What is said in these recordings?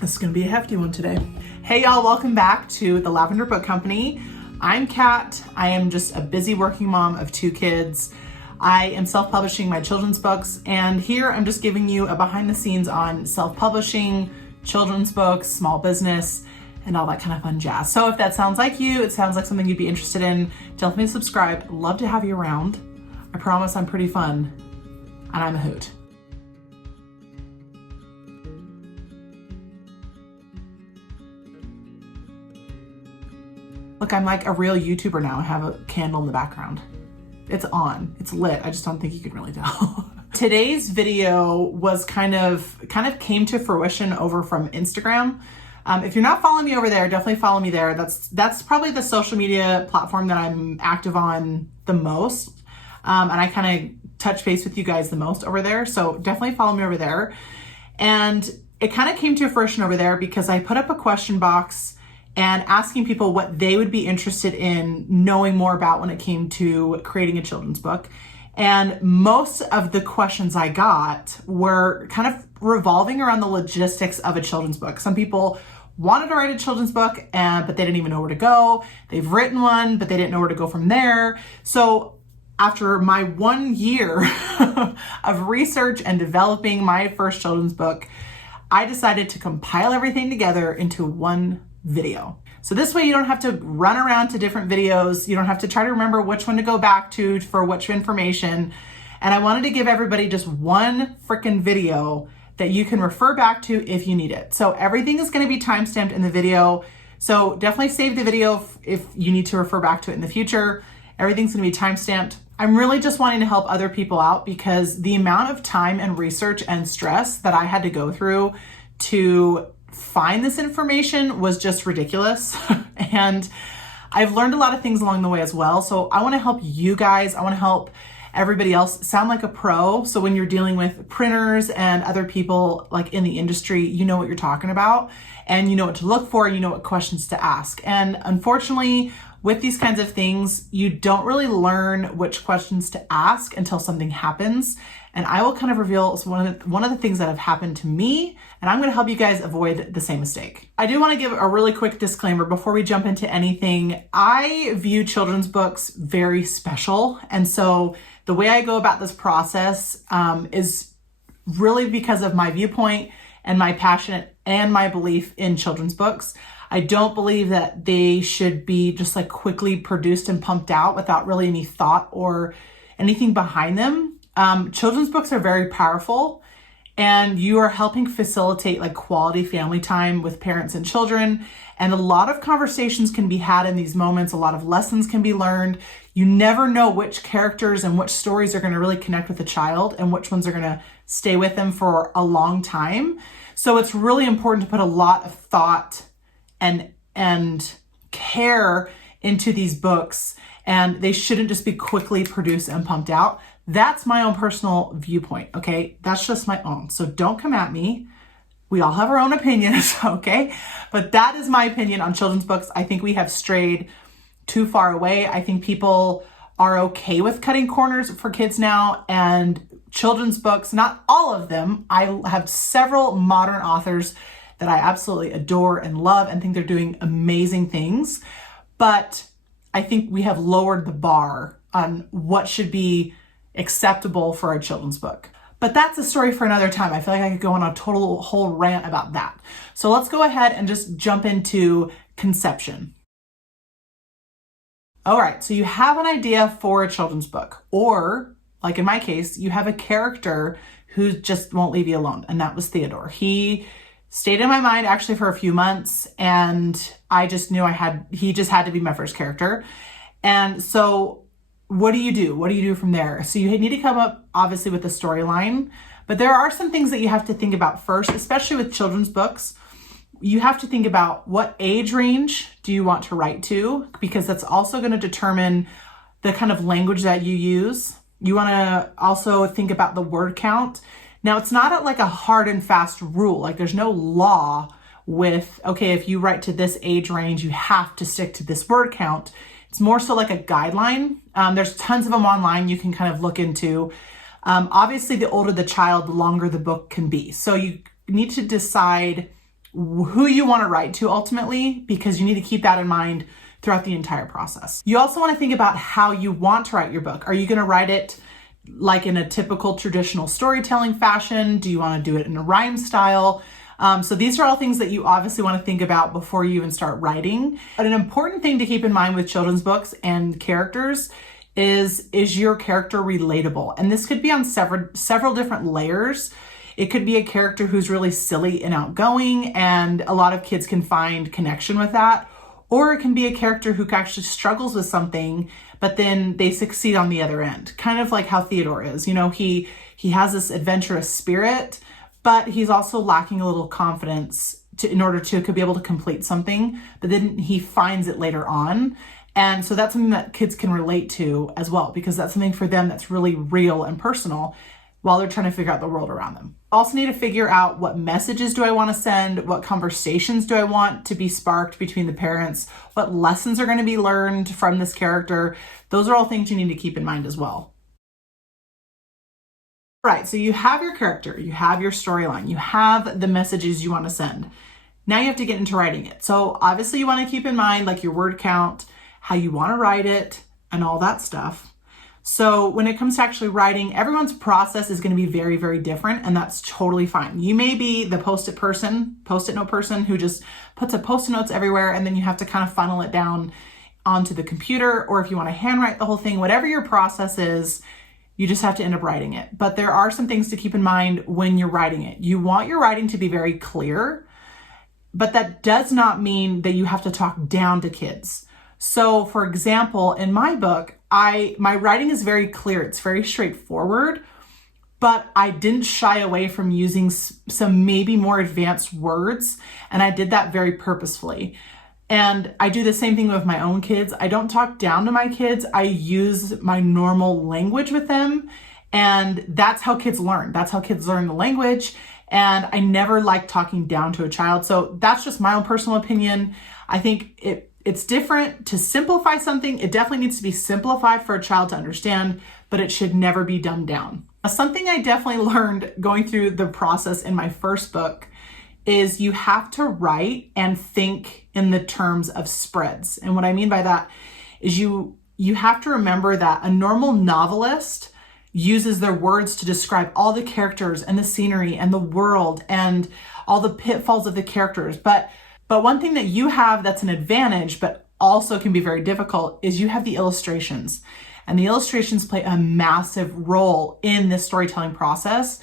This is going to be a hefty one today. Hey y'all, welcome back to the Lavender Book Company. I'm Kat. I am just a busy working mom of 2 kids. I am self-publishing my children's books, and here I'm just giving you a behind the scenes on self-publishing, children's books, small business, and all that kind of fun jazz. So if that sounds like you, it sounds like something you'd be interested in, definitely subscribe. I'd love to have you around. I promise I'm pretty fun, and I'm a hoot. Look, I'm like a real YouTuber now. I have a candle in the background. It's on, it's lit. I just don't think you can really tell. Today's video was kind of came to fruition over from Instagram. If you're not following me over there, definitely follow me there. That's probably the social media platform that I'm active on the most. And I kind of touch base with you guys the most over there. So definitely follow me over there. And it kind of came to fruition over there because I put up a question box and asking people what they would be interested in knowing more about when it came to creating a children's book. And most of the questions I got were kind of revolving around the logistics of a children's book. Some people wanted to write a children's book, but they didn't even know where to go. They've written one, but they didn't know where to go from there. So after my 1 year of research and developing my first children's book, I decided to compile everything together into one video. So this way you don't have to run around to different videos. You don't have to try to remember which one to go back to for which information. And I wanted to give everybody just one freaking video that you can refer back to if you need it. So everything is going to be timestamped in the video. So definitely save the video if you need to refer back to it in the future. Everything's going to be timestamped. I'm really just wanting to help other people out because the amount of time and research and stress that I had to go through to find this information was just ridiculous. And I've learned a lot of things along the way as well. So I want to help you guys. I want to help everybody else sound like a pro. So when you're dealing with printers and other people like in the industry, you know what you're talking about and you know what to look for, you know what questions to ask. And unfortunately, with these kinds of things, you don't really learn which questions to ask until something happens. And I will kind of reveal one of the things that have happened to me, and I'm going to help you guys avoid the same mistake. I do want to give a really quick disclaimer before we jump into anything. I view children's books very special. And so the way I go about this process is really because of my viewpoint and my passion and my belief in children's books. I don't believe that they should be just like quickly produced and pumped out without really any thought or anything behind them. Children's books are very powerful, and you are helping facilitate like quality family time with parents and children. And a lot of conversations can be had in these moments. A lot of lessons can be learned. You never know which characters and which stories are going to really connect with a child and which ones are going to stay with them for a long time. So it's really important to put a lot of thought and care into these books, and they shouldn't just be quickly produced and pumped out. That's my own personal viewpoint, okay? That's just my own. So don't come at me. We all have our own opinions, okay? But that is my opinion on children's books. I think we have strayed too far away. I think people are okay with cutting corners for kids now, and children's books, not all of them. I have several modern authors that I absolutely adore and love and think they're doing amazing things. But I think we have lowered the bar on what should be acceptable for a children's book. But that's a story for another time. I feel like I could go on a whole rant about that. So let's go ahead and just jump into conception. All right, so you have an idea for a children's book, or like in my case, you have a character who just won't leave you alone. And that was Theodore. He stayed in my mind actually for a few months, and I just knew he just had to be my first character. And so what do you do? What do you do from there? So you need to come up obviously with a storyline, but there are some things that you have to think about first, especially with children's books. You have to think about what age range do you want to write to, because that's also going to determine the kind of language that you use. You want to also think about the word count. Now, it's not like a hard and fast rule. Like there's no law with, okay, if you write to this age range, you have to stick to this word count. It's more so like a guideline. There's tons of them online you can kind of look into. Obviously, the older the child, the longer the book can be. So you need to decide who you want to write to ultimately, because you need to keep that in mind throughout the entire process. You also want to think about how you want to write your book. Are you going to write it like in a typical traditional storytelling fashion? Do you want to do it in a rhyme style? So these are all things that you obviously want to think about before you even start writing. But an important thing to keep in mind with children's books and characters is your character relatable? And this could be on several different layers. It could be a character who's really silly and outgoing, and a lot of kids can find connection with that. Or it can be a character who actually struggles with something, but then they succeed on the other end. Kind of like how Theodore is. You know, he has this adventurous spirit, but he's also lacking a little confidence in order to be able to complete something, but then he finds it later on. And so that's something that kids can relate to as well, because that's something for them that's really real and personal while they're trying to figure out the world around them. Also need to figure out what messages do I want to send, what conversations do I want to be sparked between the parents, what lessons are going to be learned from this character. Those are all things you need to keep in mind as well. All right, so you have your character, you have your storyline, you have the messages you want to send. Now you have to get into writing it. So obviously you want to keep in mind like your word count, how you want to write it, and all that stuff. So when it comes to actually writing, everyone's process is going to be very, very different, and that's totally fine. You may be the post-it note person who just puts a post-it notes everywhere, and then you have to kind of funnel it down onto the computer, or if you want to handwrite the whole thing, whatever your process is, you just have to end up writing it. But there are some things to keep in mind when you're writing it. You want your writing to be very clear, but that does not mean that you have to talk down to kids. So for example, in my book, my writing is very clear. It's very straightforward, but I didn't shy away from using some maybe more advanced words. And I did that very purposefully. And I do the same thing with my own kids. I don't talk down to my kids. I use my normal language with them. And that's how kids learn. That's how kids learn the language. And I never like talking down to a child. So that's just my own personal opinion. I think it's different to simplify something. It definitely needs to be simplified for a child to understand, but it should never be dumbed down. Something I definitely learned going through the process in my first book is you have to write and think in the terms of spreads. And what I mean by that is you have to remember that a normal novelist uses their words to describe all the characters and the scenery and the world and all the pitfalls of the characters. But one thing that you have that's an advantage, but also can be very difficult, is you have the illustrations. And the illustrations play a massive role in this storytelling process.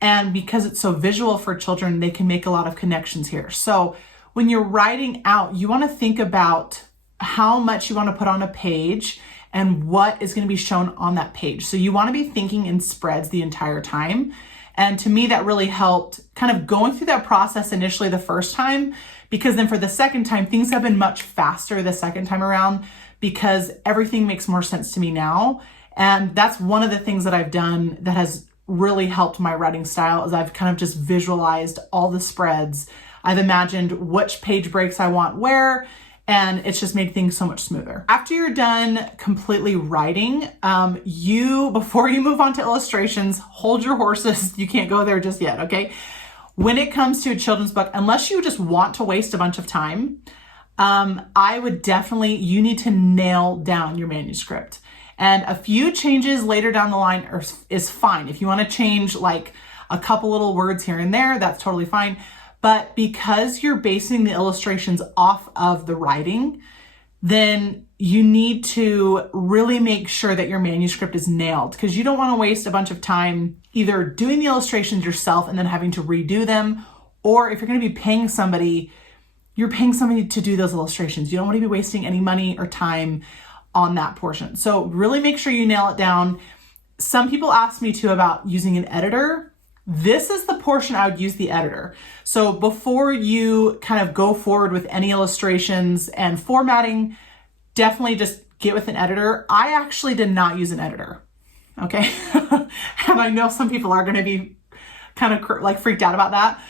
And because it's so visual for children, they can make a lot of connections here. So when you're writing out, you want to think about how much you want to put on a page and what is going to be shown on that page. So you want to be thinking in spreads the entire time. And to me, that really helped kind of going through that process initially the first time, because then for the second time, things have been much faster the second time around because everything makes more sense to me now. And that's one of the things that I've done that has really helped my writing style, is I've kind of just visualized all the spreads. I've imagined which page breaks I want where, and it's just made things so much smoother. After you're done completely writing, before you move on to illustrations, hold your horses. You can't go there just yet, okay? When it comes to a children's book, unless you just want to waste a bunch of time, I would you need to nail down your manuscript. And a few changes later down the line is fine. If you want to change like a couple little words here and there, that's totally fine. But because you're basing the illustrations off of the writing, then you need to really make sure that your manuscript is nailed, because you don't want to waste a bunch of time either doing the illustrations yourself and then having to redo them, or if you're going to be paying somebody, you're paying somebody to do those illustrations. You don't want to be wasting any money or time on that portion. So really make sure you nail it down. Some people ask me too about using an editor. This is the portion I would use the editor. So before you kind of go forward with any illustrations and formatting, definitely just get with an editor. I actually did not use an editor, okay? And I know some people are gonna be kind of like freaked out about that.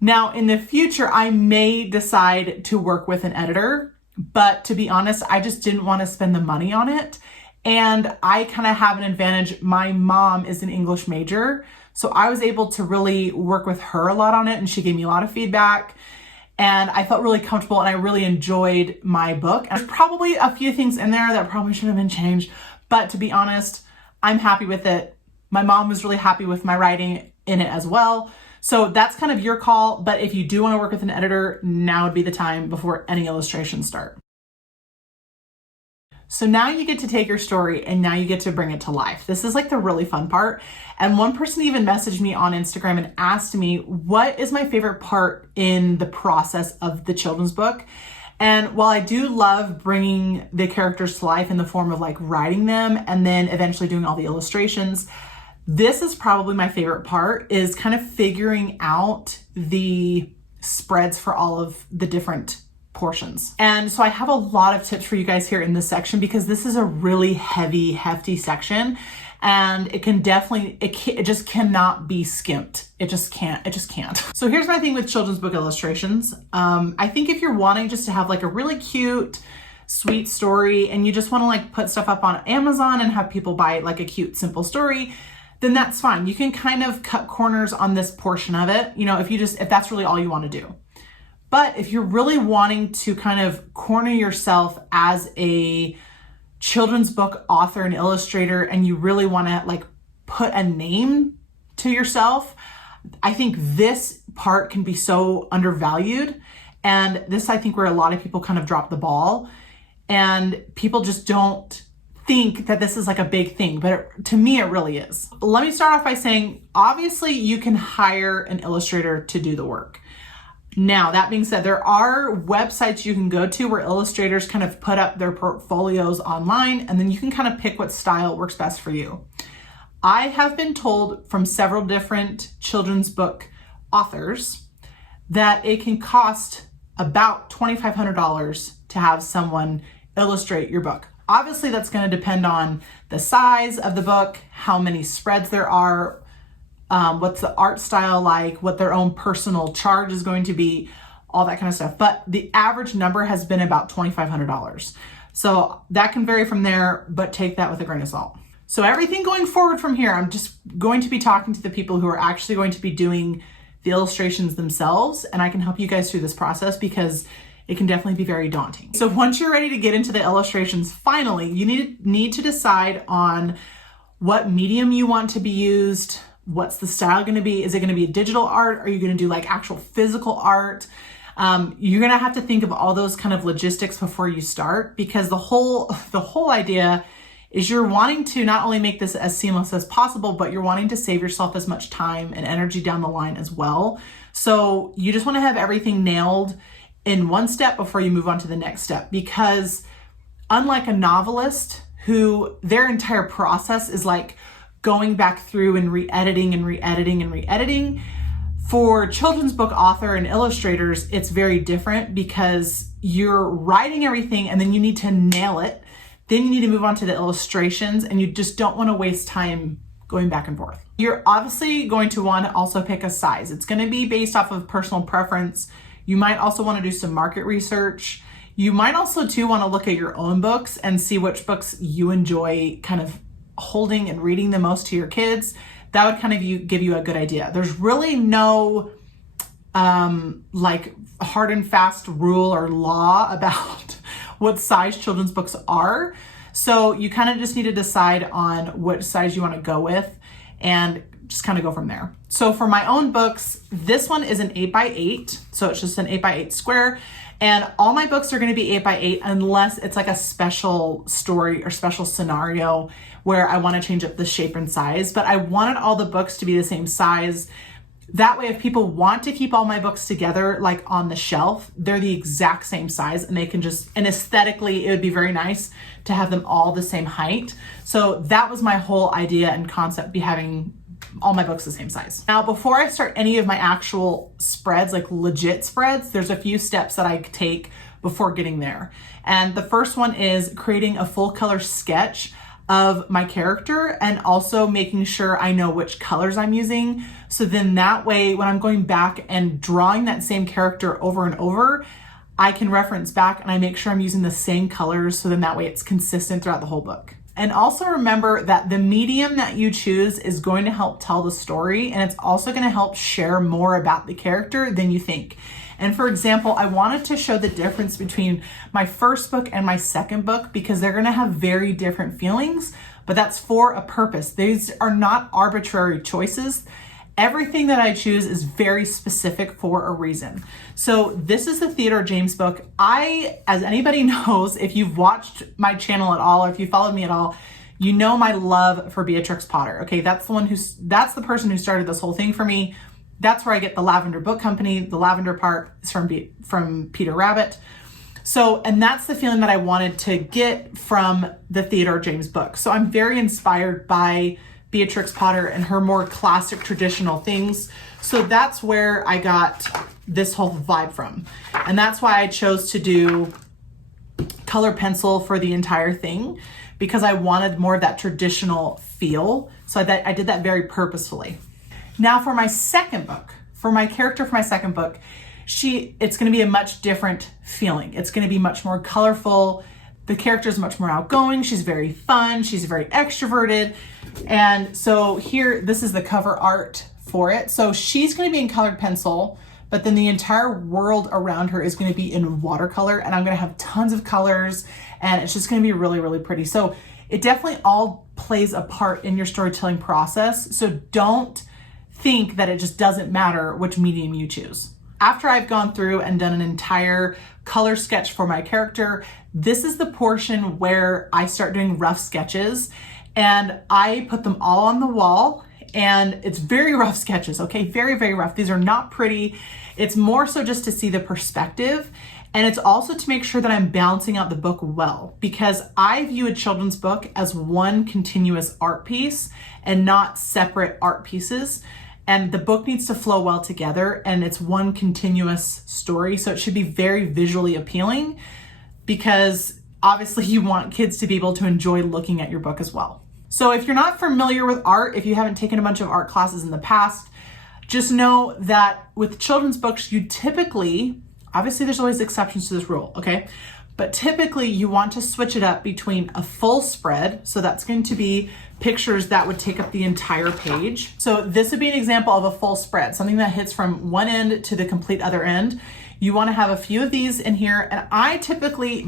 Now, in the future, I may decide to work with an editor, but to be honest, I just didn't want to spend the money on it. And I kind of have an advantage. My mom is an English major, so I was able to really work with her a lot on it, and she gave me a lot of feedback. and I felt really comfortable and I really enjoyed my book. And there's probably a few things in there that probably should have been changed, but to be honest, I'm happy with it. My mom was really happy with my writing in it as well. So that's kind of your call, but if you do want to work with an editor, now would be the time before any illustrations start. So now you get to take your story and now you get to bring it to life. This is like the really fun part. And one person even messaged me on Instagram and asked me, what is my favorite part in the process of the children's book? And while I do love bringing the characters to life in the form of like writing them and then eventually doing all the illustrations, this is probably my favorite part, is kind of figuring out the spreads for all of the different portions. And so I have a lot of tips for you guys here in this section because this is a really heavy, hefty section, and it can definitely, it just cannot be skimped. It just can't. So here's my thing with children's book illustrations. I think if you're wanting just to have like a really cute, sweet story and you just want to like put stuff up on Amazon and have people buy like a cute, simple story, then that's fine. You can kind of cut corners on this portion of it, you know, if that's really all you want to do. But if you're really wanting to kind of corner yourself as a children's book author and illustrator, and you really want to like put a name to yourself, I think this part can be so undervalued. And this, I think, where a lot of people kind of drop the ball and people just don't think that this is like a big thing, but to me, it really is. Let me start off by saying, obviously you can hire an illustrator to do the work. Now, that being said, there are websites you can go to where illustrators kind of put up their portfolios online, and then you can kind of pick what style works best for you. I have been told from several different children's book authors that it can cost about $2,500 to have someone illustrate your book. Obviously, that's going to depend on the size of the book, how many spreads there are, what's the art style like, what their own personal charge is going to be, all that kind of stuff. But the average number has been about $2,500. So that can vary from there, but take that with a grain of salt. So everything going forward from here, I'm just going to be talking to the people who are actually going to be doing the illustrations themselves, and I can help you guys through this process because it can definitely be very daunting. So once you're ready to get into the illustrations, finally, you need to decide on what medium you want to be used. What's the style going to be? Is it going to be a digital art? Are you going to do like actual physical art? You're going to have to think of all those kind of logistics before you start, because the whole idea is you're wanting to not only make this as seamless as possible, but you're wanting to save yourself as much time and energy down the line as well. So you just want to have everything nailed in one step before you move on to the next step, because unlike a novelist who their entire process is like going back through and re-editing and re-editing and re-editing, for children's book author and illustrators, it's very different because you're writing everything and then you need to nail it. Then you need to move on to the illustrations, and you just don't want to waste time going back and forth. You're obviously going to want to also pick a size. It's going to be based off of personal preference. You might also want to do some market research. You might also too want to look at your own books and see which books you enjoy kind of holding and reading the most to your kids. That would kind of give you a good idea. There's really no like hard and fast rule or law about what size children's books are. So you kind of just need to decide on which size you want to go with and just kind of go from there. So for my own books, this one is an 8x8. So it's just an 8x8 square. And all my books are going to be 8x8 unless it's like a special story or special scenario where I want to change up the shape and size. But I wanted all the books to be the same size. That way, if people want to keep all my books together, like on the shelf, they're the exact same size, and they can and aesthetically, it would be very nice to have them all the same height. So that was my whole idea and concept, be having all my books the same size. Now, before I start any of my actual spreads, like legit spreads, there's a few steps that I take before getting there. And the first one is creating a full color sketch of my character and also making sure I know which colors I'm using. So then that way, when I'm going back and drawing that same character over and over, I can reference back and I make sure I'm using the same colors. So then that way it's consistent throughout the whole book. And also remember that the medium that you choose is going to help tell the story, and it's also going to help share more about the character than you think. And for example, I wanted to show the difference between my first book and my second book because they're going to have very different feelings, but that's for a purpose. These are not arbitrary choices. Everything that I choose is very specific for a reason. So this is the Theodore James book. As anybody knows, if you've watched my channel at all, or if you followed me at all, you know my love for Beatrix Potter. Okay, that's the person who started this whole thing for me. That's where I get the Lavender Book Company. The lavender part is from Peter Rabbit. So, and that's the feeling that I wanted to get from the Theodore James book. So I'm very inspired by Beatrix Potter and her more classic traditional things. So that's where I got this whole vibe from. And that's why I chose to do color pencil for the entire thing, because I wanted more of that traditional feel. So I did that very purposefully. Now for my second book, for my character for my second book, it's going to be a much different feeling. It's going to be much more colorful. The character is much more outgoing. She's very fun. She's very extroverted. And so here, this is the cover art for it. So she's going to be in colored pencil, but then the entire world around her is going to be in watercolor, and I'm going to have tons of colors, and it's just going to be really, really pretty. So it definitely all plays a part in your storytelling process. So don't think that it just doesn't matter which medium you choose. After I've gone through and done an entire color sketch for my character, this is the portion where I start doing rough sketches, and I put them all on the wall, and it's very rough sketches, okay? Very, very rough. These are not pretty. It's more so just to see the perspective, and it's also to make sure that I'm balancing out the book well, because I view a children's book as one continuous art piece and not separate art pieces. And the book needs to flow well together, and it's one continuous story. So it should be very visually appealing, because obviously you want kids to be able to enjoy looking at your book as well. So if you're not familiar with art, if you haven't taken a bunch of art classes in the past, just know that with children's books, you typically, obviously there's always exceptions to this rule, okay? But typically you want to switch it up between a full spread. So that's going to be pictures that would take up the entire page. So this would be an example of a full spread, something that hits from one end to the complete other end. You want to have a few of these in here. And I typically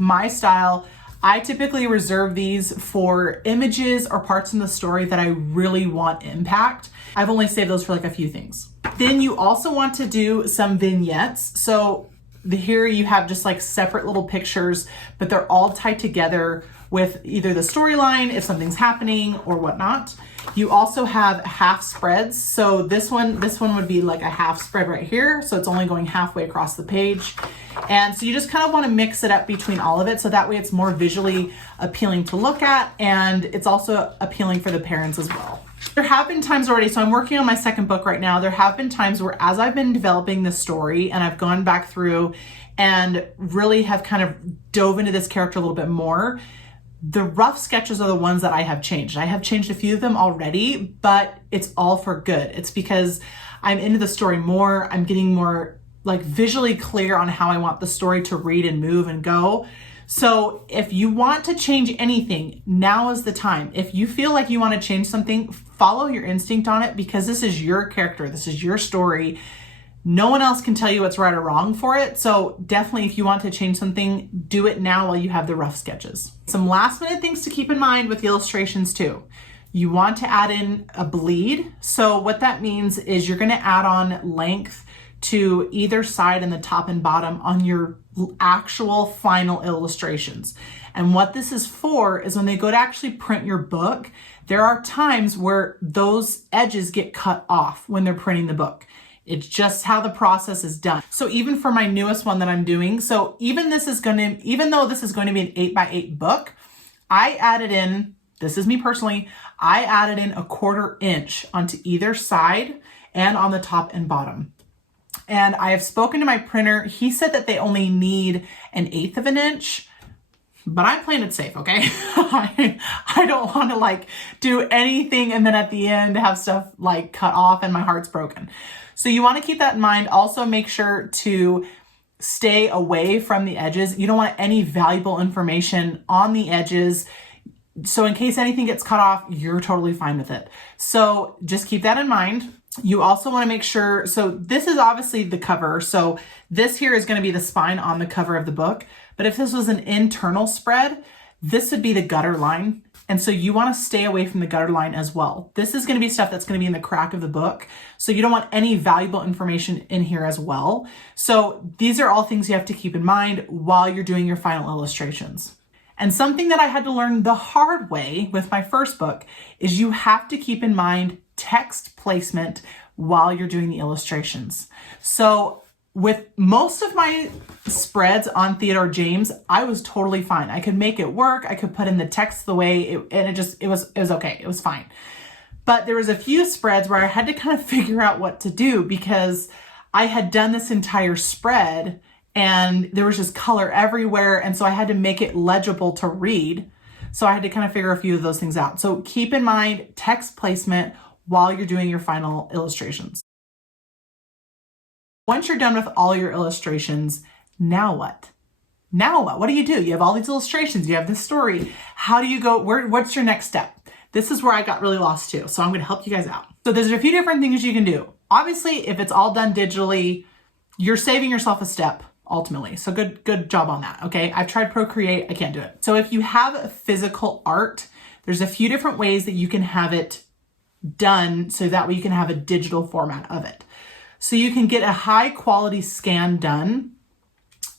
reserve these for images or parts in the story that I really want impact. I've only saved those for like a few things. Then you also want to do some vignettes. So here you have just like separate little pictures, but they're all tied together with either the storyline, if something's happening or whatnot. You also have half spreads. So this one would be like a half spread right here. So it's only going halfway across the page. And so you just kind of want to mix it up between all of it. So that way it's more visually appealing to look at, and it's also appealing for the parents as well. There have been times already, so I'm working on my second book right now. There have been times where as I've been developing the story and I've gone back through and really have kind of dove into this character a little bit more, the rough sketches are the ones that I have changed. I have changed a few of them already, but it's all for good. It's because I'm into the story more. I'm getting more like visually clear on how I want the story to read and move and go. So if you want to change anything, now is the time. If you feel like you want to change something, follow your instinct on it, because this is your character. This is your story. No one else can tell you what's right or wrong for it. So definitely, if you want to change something, do it now while you have the rough sketches. Some last minute things to keep in mind with the illustrations too. You want to add in a bleed. So what that means is you're going to add on length to either side in the top and bottom on your actual final illustrations. And what this is for is when they go to actually print your book, there are times where those edges get cut off when they're printing the book. It's just how the process is done. So even for my newest one that I'm doing, so even though this is going to be an 8x8 book, I added in, this is me personally, I added in 1/4 inch onto either side and on the top and bottom. And I have spoken to my printer. He said that they only need 1/8 of an inch, but I'm playing it safe, okay? I don't want to like do anything and then at the end have stuff like cut off and my heart's broken. So you want to keep that in mind. Also make sure to stay away from the edges. You don't want any valuable information on the edges. So in case anything gets cut off, you're totally fine with it. So just keep that in mind. You also want to make sure, so this is obviously the cover. So this here is going to be the spine on the cover of the book. But if this was an internal spread, this would be the gutter line. And so you want to stay away from the gutter line as well. This is going to be stuff that's going to be in the crack of the book. So you don't want any valuable information in here as well. So these are all things you have to keep in mind while you're doing your final illustrations. And something that I had to learn the hard way with my first book is you have to keep in mind text placement while you're doing the illustrations. So with most of my spreads on Theodore James, I was totally fine. I could make it work. I could put in the text the way it was okay. It was fine. But there was a few spreads where I had to kind of figure out what to do because I had done this entire spread and there was just color everywhere. And so I had to make it legible to read. So I had to kind of figure a few of those things out. So keep in mind text placement while you're doing your final illustrations. Once you're done with all your illustrations, now what? Now what? What do? You have all these illustrations, you have this story. How do you go, what's your next step? This is where I got really lost too. So I'm going to help you guys out. So there's a few different things you can do. Obviously, if it's all done digitally, you're saving yourself a step ultimately. So good job on that. Okay. I've tried Procreate. I can't do it. So if you have physical art, there's a few different ways that you can have it done. So that way you can have a digital format of it. So you can get a high quality scan done.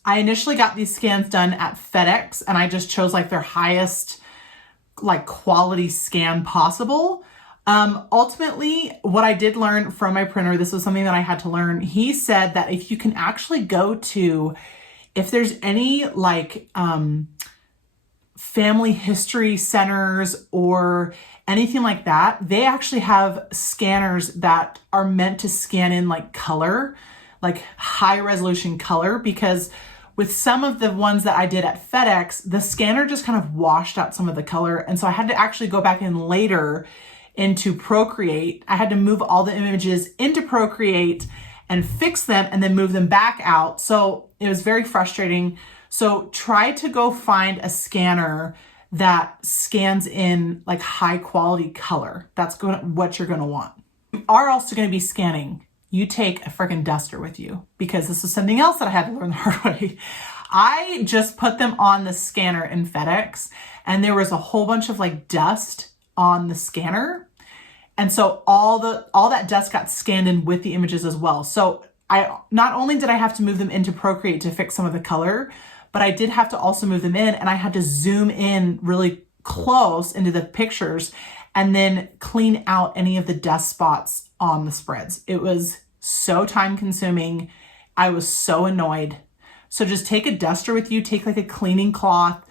I initially got these scans done at FedEx and I just chose like their highest like quality scan possible. Ultimately, what I did learn from my printer, this was something that I had to learn. He said that if you can actually go to, if there's any like family history centers or anything like that, they actually have scanners that are meant to scan in like color, like high resolution color, because with some of the ones that I did at FedEx, the scanner just kind of washed out some of the color. And so I had to actually go back in later into Procreate. I had to move all the images into Procreate and fix them and then move them back out. So it was very frustrating. So try to go find a scanner that scans in like high quality color. That's what you're gonna want. You are also gonna be scanning. You take a freaking duster with you because this is something else that I had to learn the hard way. I just put them on the scanner in FedEx and there was a whole bunch of like dust on the scanner. And so all that dust got scanned in with the images as well. So not only did I have to move them into Procreate to fix some of the color, but I did have to also move them in and I had to zoom in really close into the pictures and then clean out any of the dust spots on the spreads. It was so time consuming. I was so annoyed. So just take a duster with you, take like a cleaning cloth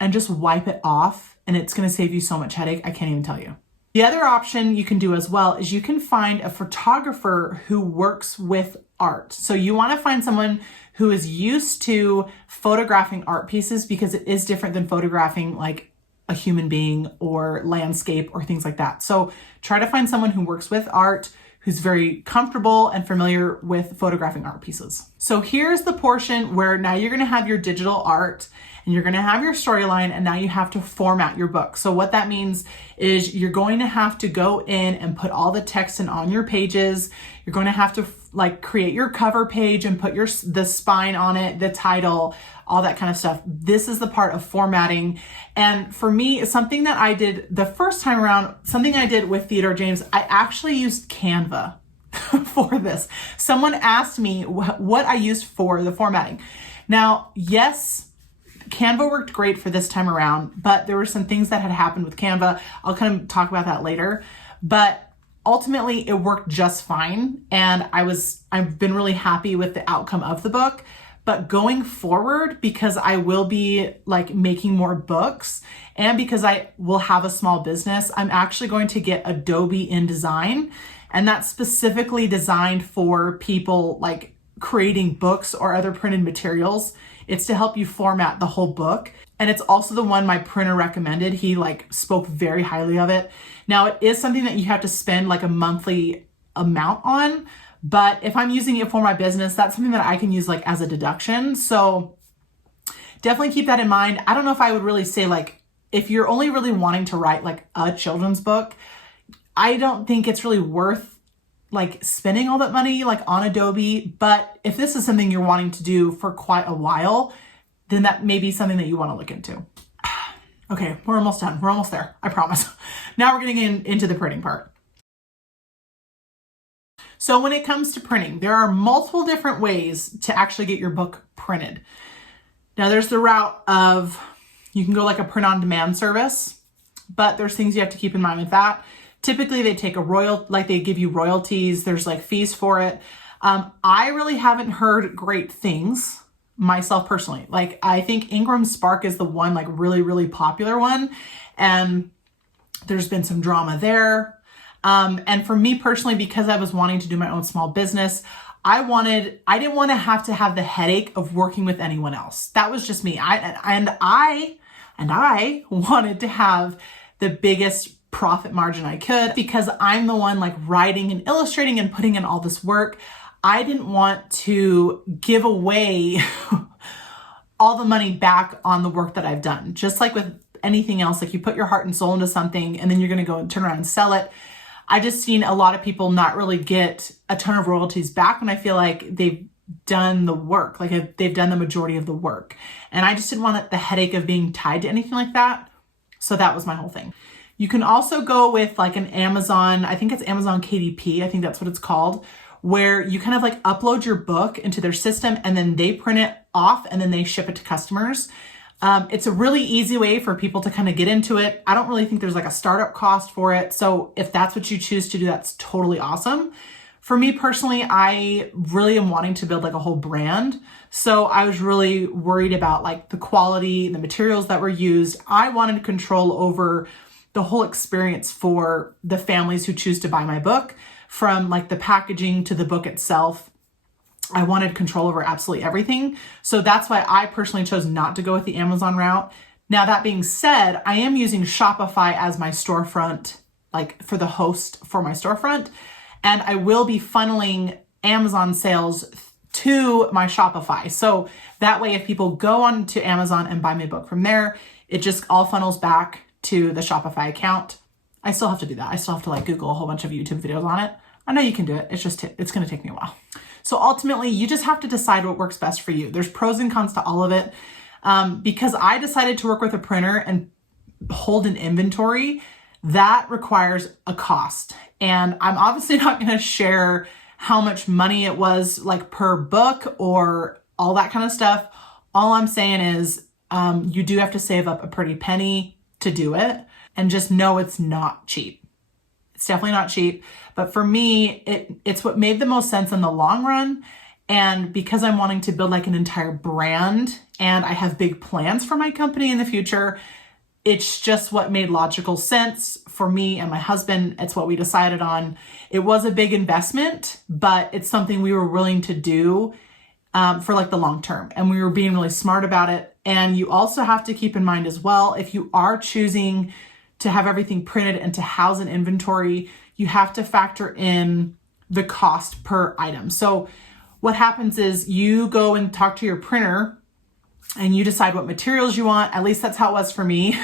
and just wipe it off. And it's going to save you so much headache. I can't even tell you. The other option you can do as well is you can find a photographer who works with art. So you want to find someone who is used to photographing art pieces because it is different than photographing like a human being or landscape or things like that. So try to find someone who works with art, who's very comfortable and familiar with photographing art pieces. So here's the portion where now you're going to have your digital art and you're going to have your storyline and now you have to format your book. So what that means is you're going to have to go in and put all the text in on your pages. You're going to have to like create your cover page and put the spine on it, the title, all that kind of stuff. This is the part of formatting. And for me, something that I did the first time around, something I did with Theodore James, I actually used Canva for this. Someone asked me what I used for the formatting. Now, yes, Canva worked great for this time around, but there were some things that had happened with Canva. I'll kind of talk about that later, but ultimately it worked just fine. And I've been really happy with the outcome of the book. But going forward, because I will be like making more books and because I will have a small business, I'm actually going to get Adobe InDesign. And that's specifically designed for people like creating books or other printed materials. It's to help you format the whole book. And it's also the one my printer recommended. He like spoke very highly of it. Now it is something that you have to spend like a monthly amount on, but if I'm using it for my business, that's something that I can use like as a deduction. So definitely keep that in mind. I don't know if I would really say like if you're only really wanting to write like a children's book, I don't think it's really worth like spending all that money like on Adobe. But if this is something you're wanting to do for quite a while, then that may be something that you want to look into. Okay, we're almost done. We're almost there, I promise. Now we're getting into the printing part. So when it comes to printing, there are multiple different ways to actually get your book printed. Now there's the route of, you can go like a print on demand service, but there's things you have to keep in mind with that. Typically they take they give you royalties. There's like fees for it. I really haven't heard great things myself personally. Like I think Ingram Spark is the one like really, really popular one. And there's been some drama there. And for me personally, because I was wanting to do my own small business, I didn't want to have the headache of working with anyone else. That was just me. I wanted to have the biggest profit margin I could, because I'm the one like writing and illustrating and putting in all this work. I didn't want to give away all the money back on the work that I've done. Just like with anything else, like you put your heart and soul into something and then you're going to go and turn around and sell it. I just seen a lot of people not really get a ton of royalties back when I feel like they've done the work, like they've done the majority of the work. And I just didn't want the headache of being tied to anything like that. So that was my whole thing. You can also go with like an Amazon, I think it's Amazon KDP, I think that's what it's called, where you kind of like upload your book into their system and then they print it off and then they ship it to customers. It's a really easy way for people to kind of get into it. I don't really think there's like a startup cost for it. So if that's what you choose to do, that's totally awesome. For me personally, I really am wanting to build like a whole brand. So I was really worried about like the quality, the materials that were used. I wanted control over the whole experience for the families who choose to buy my book, from like the packaging to the book itself. I wanted control over absolutely everything. So that's why I personally chose not to go with the Amazon route. Now, that being said, I am using Shopify as my storefront, like for the host for my storefront. And I will be funneling Amazon sales to my Shopify. So that way, if people go on to Amazon and buy my book from there, it just all funnels back to the Shopify account. I still have to do that. I still have to like Google a whole bunch of YouTube videos on it. I know you can do it. It's just, it's going to take me a while. So ultimately, you just have to decide what works best for you. There's pros and cons to all of it. Because I decided to work with a printer and hold an inventory, that requires a cost. And I'm obviously not going to share how much money it was like per book or all that kind of stuff. All I'm saying is you do have to save up a pretty penny to do it, and just know it's not cheap. It's definitely not cheap. But for me, it's what made the most sense in the long run. And because I'm wanting to build like an entire brand and I have big plans for my company in the future, it's just what made logical sense for me and my husband. It's what we decided on. It was a big investment, but it's something we were willing to do for like the long term. And we were being really smart about it. And you also have to keep in mind as well, if you are choosing to have everything printed and to house an inventory, you have to factor in the cost per item. So what happens is you go and talk to your printer and you decide what materials you want. At least that's how it was for me.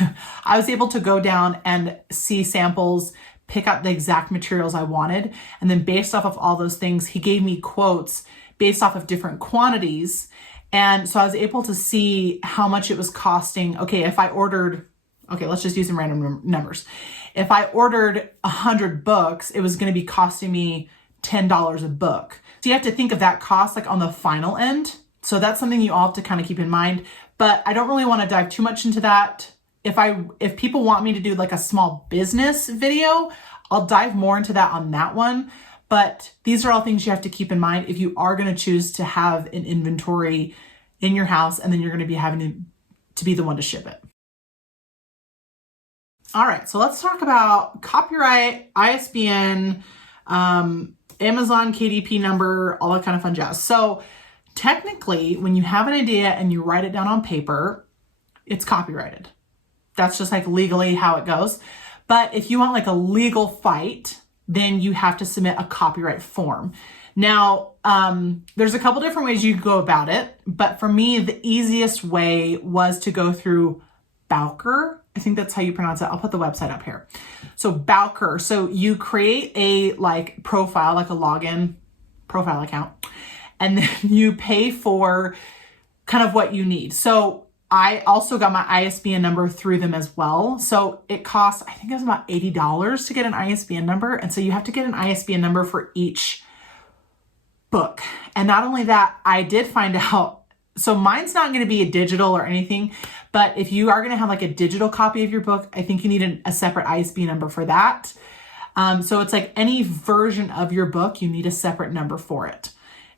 I was able to go down and see samples, pick out the exact materials I wanted. And then based off of all those things, he gave me quotes based off of different quantities. And so I was able to see how much it was costing. Okay, if I ordered, let's just use some random numbers. If I ordered 100 books, it was going to be costing me $10 a book. So you have to think of that cost like on the final end. So that's something you all have to kind of keep in mind, but I don't really want to dive too much into that. If people want me to do like a small business video, I'll dive more into that on that one. But these are all things you have to keep in mind if you are going to choose to have an inventory in your house and then you're going to be having to be the one to ship it. All right, so let's talk about copyright, ISBN, Amazon KDP number, all that kind of fun jazz. So technically, when you have an idea and you write it down on paper, it's copyrighted. That's just like legally how it goes. But if you want like a legal fight, then you have to submit a copyright form. Now, there's a couple different ways you could go about it, but for me, the easiest way was to go through Bowker. I think that's how you pronounce it. I'll put the website up here. So Bowker. So you create a like profile, like a login profile account, and then you pay for kind of what you need. So I also got my ISBN number through them as well. So it costs, I think it was about $80 to get an ISBN number. And so you have to get an ISBN number for each book. And not only that, I did find out, so mine's not going to be a digital or anything, but if you are going to have like a digital copy of your book, I think you need a separate ISBN number for that. So it's like any version of your book, you need a separate number for it.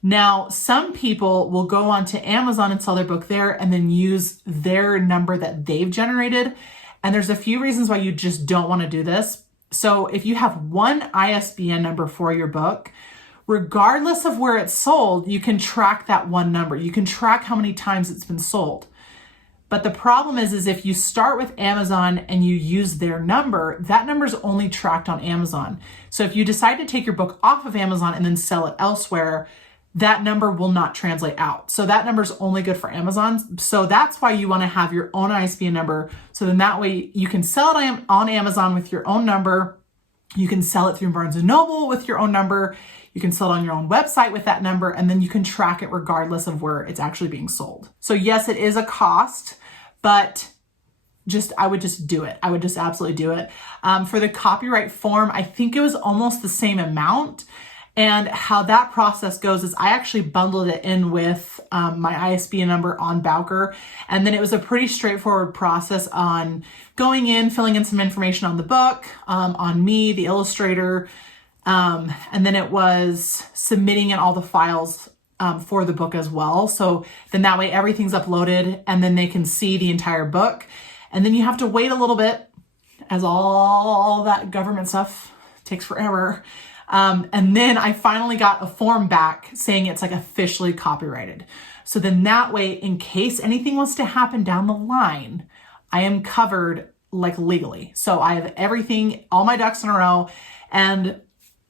Now, some people will go onto Amazon and sell their book there and then use their number that they've generated. And there's a few reasons why you just don't want to do this. So if you have one ISBN number for your book, regardless of where it's sold, you can track that one number. You can track how many times it's been sold. But the problem is if you start with Amazon and you use their number, that number is only tracked on Amazon. So if you decide to take your book off of Amazon and then sell it elsewhere, that number will not translate out. So that number is only good for Amazon. So that's why you want to have your own ISBN number. So then that way you can sell it on Amazon with your own number. You can sell it through Barnes & Noble with your own number. You can sell it on your own website with that number, and then you can track it regardless of where it's actually being sold. So yes, it is a cost, but I would just do it. I would just absolutely do it. For the copyright form, I think it was almost the same amount. And how that process goes is I actually bundled it in with my ISBN number on Bowker. And then it was a pretty straightforward process on going in, filling in some information on the book, on me, the illustrator, and then it was submitting in all the files for the book as well. So then that way everything's uploaded and then they can see the entire book. And then you have to wait a little bit as all that government stuff takes forever. And then I finally got a form back saying it's like officially copyrighted. So then that way, in case anything was to happen down the line, I am covered like legally. So I have everything, all my ducks in a row, and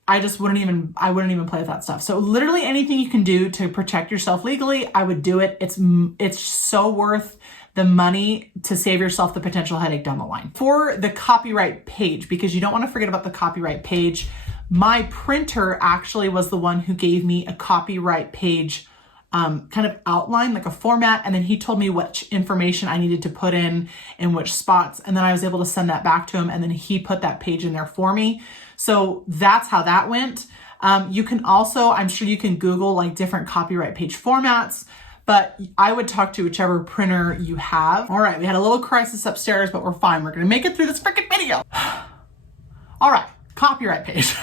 I wouldn't even play with that stuff. So literally anything you can do to protect yourself legally, I would do it. It's so worth the money to save yourself the potential headache down the line. For the copyright page, because you don't want to forget about the copyright page, my printer actually was the one who gave me a copyright page kind of outline, like a format, and then he told me which information I needed to put in which spots, and then I was able to send that back to him, and then he put that page in there for me. So that's how that went. You can also, I'm sure you can Google like different copyright page formats, but I would talk to whichever printer you have. All right, we had a little crisis upstairs, but we're fine. We're gonna make it through this freaking video. All right, copyright page.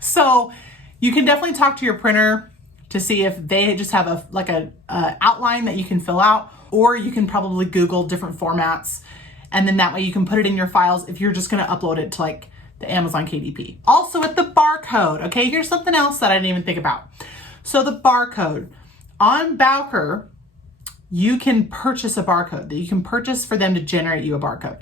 So you can definitely talk to your printer to see if they just have a outline that you can fill out, or you can probably Google different formats, and then that way you can put it in your files if you're just gonna upload it to like the Amazon KDP. Also with the barcode, okay, here's something else that I didn't even think about. So the barcode. On Bowker, you can purchase a barcode that you can purchase for them to generate you a barcode.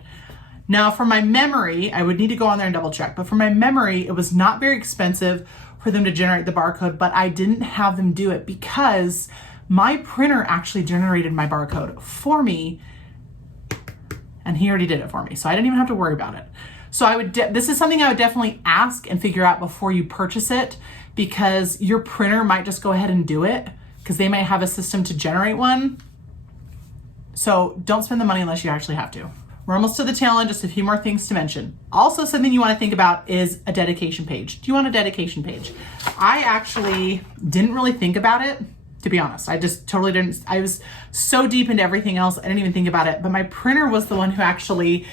Now, from my memory, I would need to go on there and double check, but from my memory, it was not very expensive for them to generate the barcode, but I didn't have them do it because my printer actually generated my barcode for me, and he already did it for me, so I didn't even have to worry about it. So this is something I would definitely ask and figure out before you purchase it, because your printer might just go ahead and do it because they might have a system to generate one. So don't spend the money unless you actually have to. We're almost to the tail end, just a few more things to mention. Also, something you want to think about is a dedication page. Do you want a dedication page? I actually didn't really think about it, to be honest. I just totally didn't. I was so deep into everything else, I didn't even think about it. But my printer was the one who actually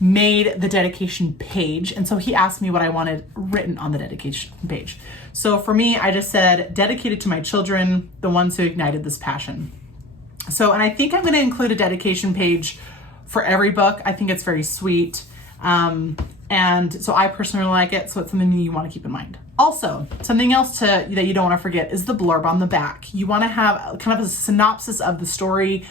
made the dedication page. And so he asked me what I wanted written on the dedication page. So for me, I just said, dedicated to my children, the ones who ignited this passion. So, and I think I'm going to include a dedication page for every book. I think it's very sweet. And so I personally like it. So it's something you want to keep in mind. Also, something else that you don't want to forget is the blurb on the back. You want to have kind of a synopsis of the story,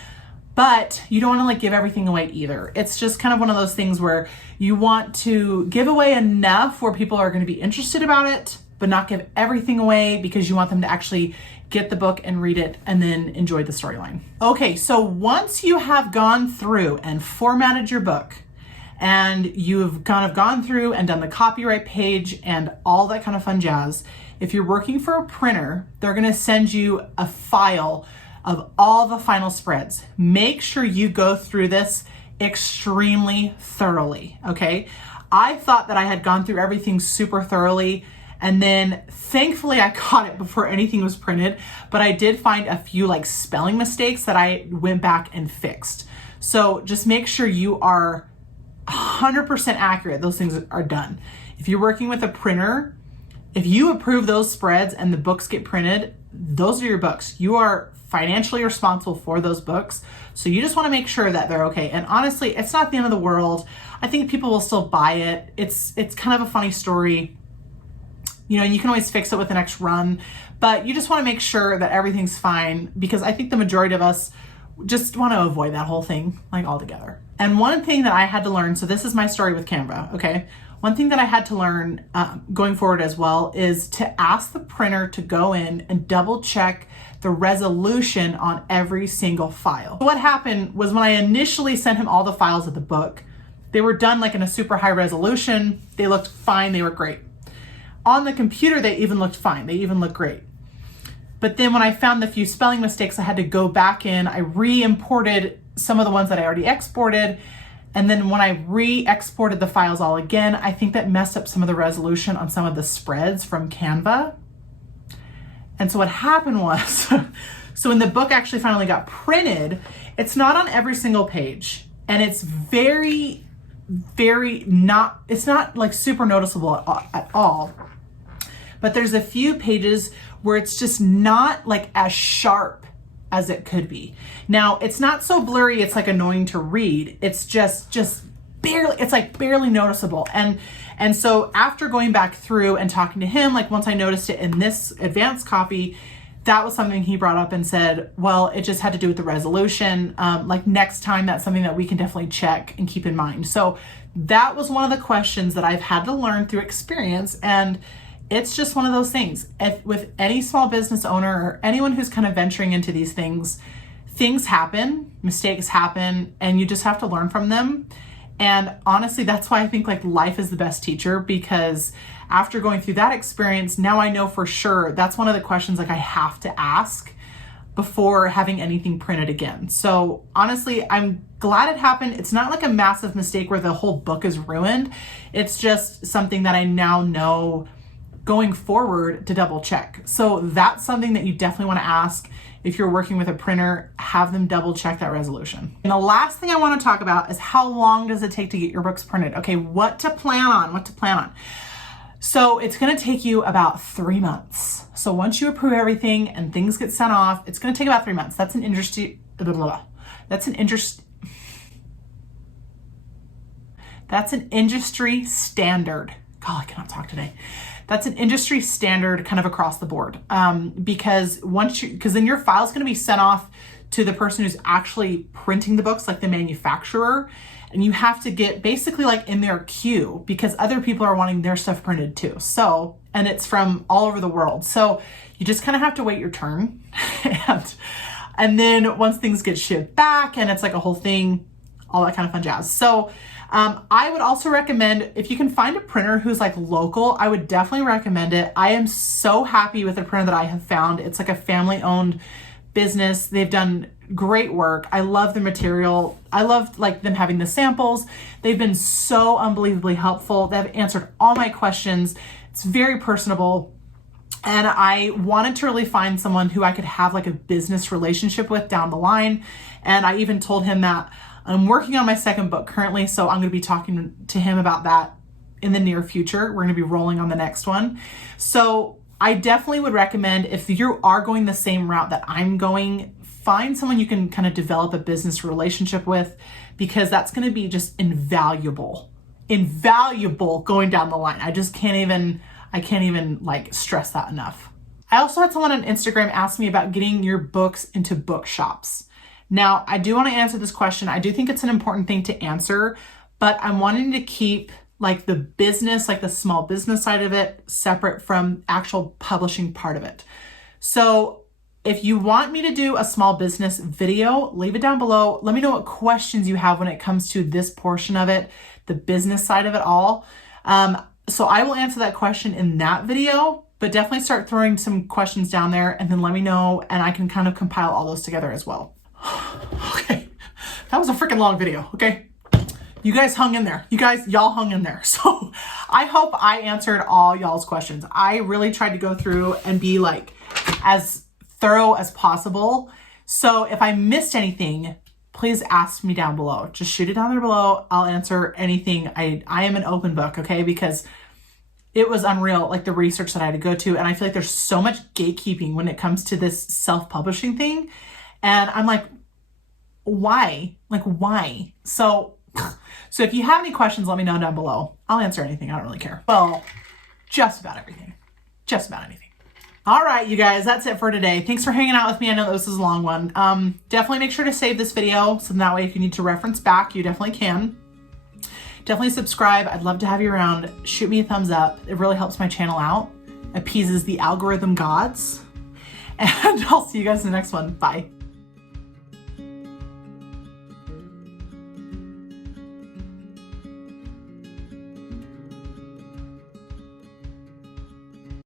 but you don't want to like give everything away either. It's just kind of one of those things where you want to give away enough where people are going to be interested about it, but not give everything away because you want them to actually get the book and read it and then enjoy the storyline. Okay, so once you have gone through and formatted your book and you've kind of gone through and done the copyright page and all that kind of fun jazz, if you're working for a printer, they're gonna send you a file of all the final spreads. Make sure you go through this extremely thoroughly, okay? I thought that I had gone through everything super thoroughly, and then thankfully I caught it before anything was printed, but I did find a few like spelling mistakes that I went back and fixed. So just make sure you are 100% accurate. Those things are done. If you're working with a printer, if you approve those spreads and the books get printed, those are your books. You are financially responsible for those books. So you just want to make sure that they're okay. And honestly, it's not the end of the world. I think people will still buy it. It's kind of a funny story. You know, you can always fix it with the next run, but you just want to make sure that everything's fine, because I think the majority of us just want to avoid that whole thing like altogether. And one thing that I had to learn, so this is my story with Canva, okay? One thing that I had to learn going forward as well is to ask the printer to go in and double check the resolution on every single file. What happened was when I initially sent him all the files of the book, they were done like in a super high resolution. They looked fine, they were great. On the computer, they even looked fine. They even looked great. But then when I found the few spelling mistakes, I had to go back in. I re-imported some of the ones that I already exported. And then when I re-exported the files all again, I think that messed up some of the resolution on some of the spreads from Canva. And so what happened was, so when the book actually finally got printed, it's not on every single page. And it's very not, it's not like super noticeable at all. But there's a few pages where it's just not like as sharp as it could be. Now, it's not so blurry, it's like annoying to read. It's just barely, it's like barely noticeable. And so after going back through and talking to him, like once I noticed it in this advanced copy, that was something he brought up and said, well, it just had to do with the resolution. Like next time, that's something that we can definitely check and keep in mind. So that was one of the questions that I've had to learn through experience. And it's just one of those things. With any small business owner or anyone who's kind of venturing into these things, things happen, mistakes happen, and you just have to learn from them. And honestly, that's why I think like life is the best teacher, because after going through that experience, now I know for sure that's one of the questions like I have to ask before having anything printed again. So honestly, I'm glad it happened. It's not like a massive mistake where the whole book is ruined. It's just something that I now know going forward to double check. So that's something that you definitely want to ask. If you're working with a printer, have them double check that resolution. And the last thing I want to talk about is how long does it take to get your books printed? Okay, what to plan on. So it's going to take you about 3 months. So once you approve everything and things get sent off, it's going to take about 3 months. That's an industry standard. God, I cannot talk today. That's an industry standard kind of across the board. Because then your file is going to be sent off to the person who's actually printing the books, like the manufacturer. And you have to get basically like in their queue because other people are wanting their stuff printed too. So, and it's from all over the world. So you just kind of have to wait your turn. and then once things get shipped back and it's like a whole thing, all that kind of fun jazz. So I would also recommend, if you can find a printer who's like local, I would definitely recommend it. I am so happy with the printer that I have found. It's like a family-owned business. They've done great work. I love the material. I love like them having the samples. They've been so unbelievably helpful. They've answered all my questions. It's very personable. And I wanted to really find someone who I could have like a business relationship with down the line. And I even told him that I'm working on my second book currently, so I'm going to be talking to him about that in the near future. We're going to be rolling on the next one. So I definitely would recommend, if you are going the same route that I'm going, find someone you can kind of develop a business relationship with, because that's going to be just invaluable going down the line. I can't even like stress that enough. I also had someone on Instagram ask me about getting your books into bookshops. Now, I do want to answer this question. I do think it's an important thing to answer, but I'm wanting to keep like the business, like the small business side of it, separate from actual publishing part of it. So If you want me to do a small business video, leave it down below. Let me know what questions you have when it comes to this portion of it, the business side of it all. So I will answer that question in that video, but definitely start throwing some questions down there and then let me know, and I can kind of compile all those together as well. Okay, that was a freaking long video, okay? You guys hung in there. Y'all hung in there. So I hope I answered all y'all's questions. I really tried to go through and be like as thorough as possible. So if I missed anything, please ask me down below. Just shoot it down there below. I'll answer anything. I am an open book, okay? Because it was unreal, like the research that I had to go to. And I feel like there's so much gatekeeping when it comes to this self-publishing thing. And I'm like, why? Like, why? So if you have any questions, let me know down below. I'll answer anything. I don't really care. Well, just about everything. Just about anything. All right, you guys, that's it for today. Thanks for hanging out with me. I know this is a long one. Definitely make sure to save this video so that way if you need to reference back, you definitely can. Definitely subscribe. I'd love to have you around. Shoot me a thumbs up. It really helps my channel out. Appeases the algorithm gods. And I'll see you guys in the next one. Bye.